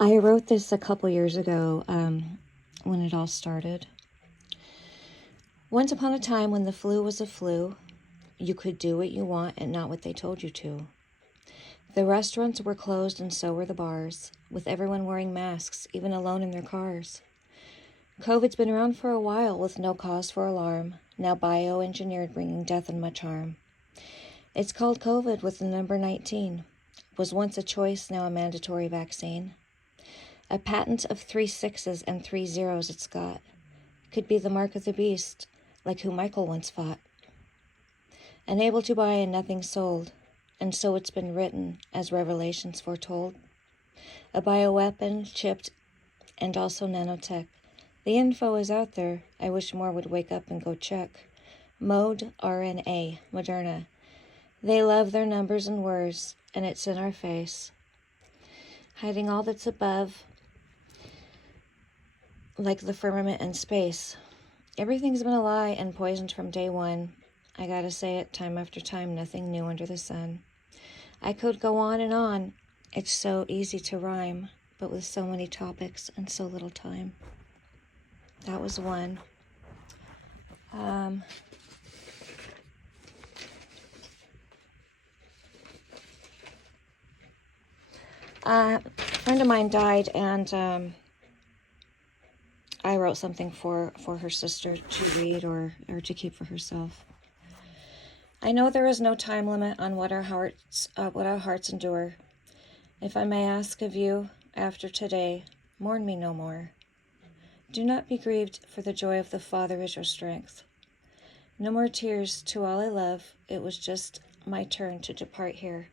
I wrote this a couple years ago when it all started. Once upon a time when the flu was a flu, you could do what you want and not what they told you to. The restaurants were closed and so were the bars, with everyone wearing masks, even alone in their cars. COVID's been around for a while with no cause for alarm, now bioengineered, bringing death and much harm. It's called COVID with the number 19. Was once a choice, now a mandatory vaccine. A patent of 3 6s and 3 zeros it's got. Could be the mark of the beast, like who Michael once fought. Unable to buy and nothing sold, and so it's been written, as Revelations foretold. A bioweapon, chipped, and also nanotech. The info is out there, I wish more would wake up and go check. Mode RNA, Moderna. They love their numbers and words, and it's in our face. Hiding all that's above, like the firmament and space. Everything's been a lie and poisoned from day one. I gotta say it time after time, nothing new under the sun. I could go on and on. It's so easy to rhyme, but with so many topics and so little time. That was one. A friend of mine died, and I wrote something for her sister to read or to keep for herself. I know there is no time limit on what our hearts endure. If I may ask of you, after today, mourn me no more. Do not be grieved, for the joy of the Father is your strength. No more tears to all I love, it was just my turn to depart here.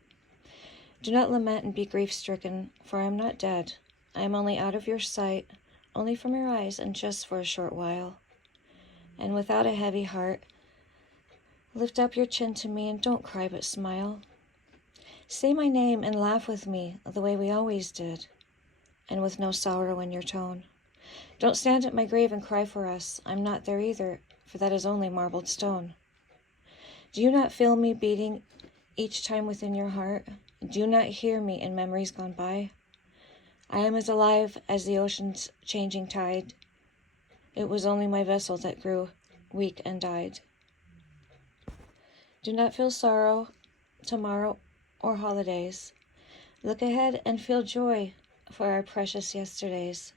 Do not lament and be grief-stricken, for I am not dead. I am only out of your sight, only from your eyes, and just for a short while. And without a heavy heart, lift up your chin to me and don't cry but smile. Say my name and laugh with me the way we always did, and with no sorrow in your tone. Don't stand at my grave and cry for us. I'm not there either, for that is only marbled stone. Do you not feel me beating each time within your heart? Do you not hear me in memories gone by? I am as alive as the ocean's changing tide. It was only my vessel that grew weak and died. Do not feel sorrow, tomorrow, or holidays. Look ahead and feel joy for our precious yesterdays.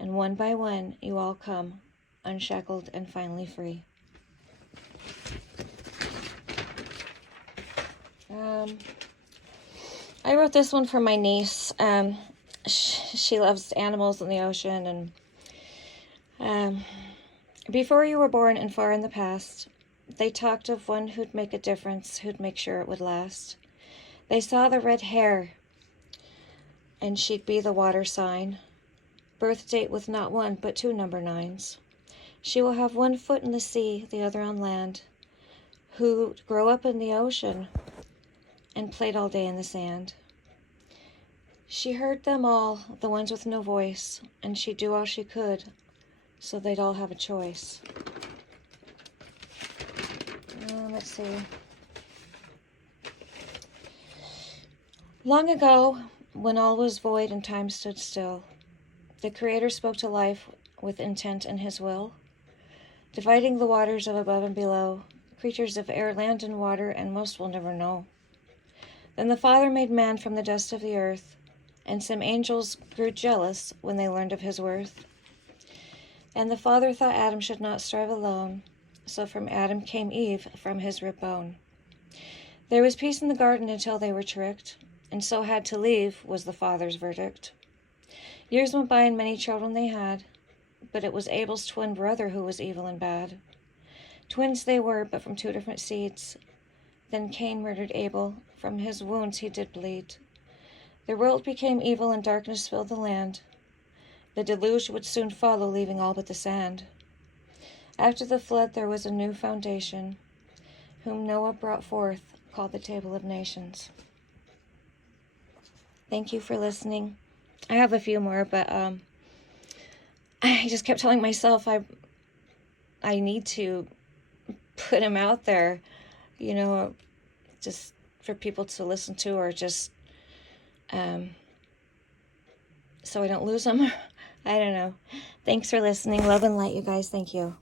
And one by one, you all come, unshackled and finally free. I wrote this one for my niece. She loves animals in the ocean, and before you were born and far in the past, they talked of one who'd make a difference, who'd make sure it would last. They saw the red hair, and she'd be the water sign. Birth date with not one, but 2 number 9s. She will have one foot in the sea, the other on land, who'd grow up in the ocean and played all day in the sand. She heard them all, the ones with no voice, and she'd do all she could so they'd all have a choice. Let's see. Long ago, when all was void and time stood still, the Creator spoke to life with intent in His will, dividing the waters of above and below, creatures of air, land, and water, and most will never know. Then the Father made man from the dust of the earth, and some angels grew jealous when they learned of his worth. And the Father thought Adam should not strive alone, so from Adam came Eve from his rib bone. There was peace in the garden until they were tricked, and so had to leave was the Father's verdict. Years went by and many children they had, but it was Abel's twin brother who was evil and bad. Twins they were, but from 2 different seeds. Then Cain murdered Abel, from his wounds he did bleed. The world became evil and darkness filled the land. The deluge would soon follow, leaving all but the sand. After the flood there was a new foundation, whom Noah brought forth, called the Table of Nations. Thank you for listening. I have a few more, but I just kept telling myself I need to put them out there, just for people to listen to, or just so I don't lose them. I don't know. Thanks for listening. Love and light, you guys. Thank you.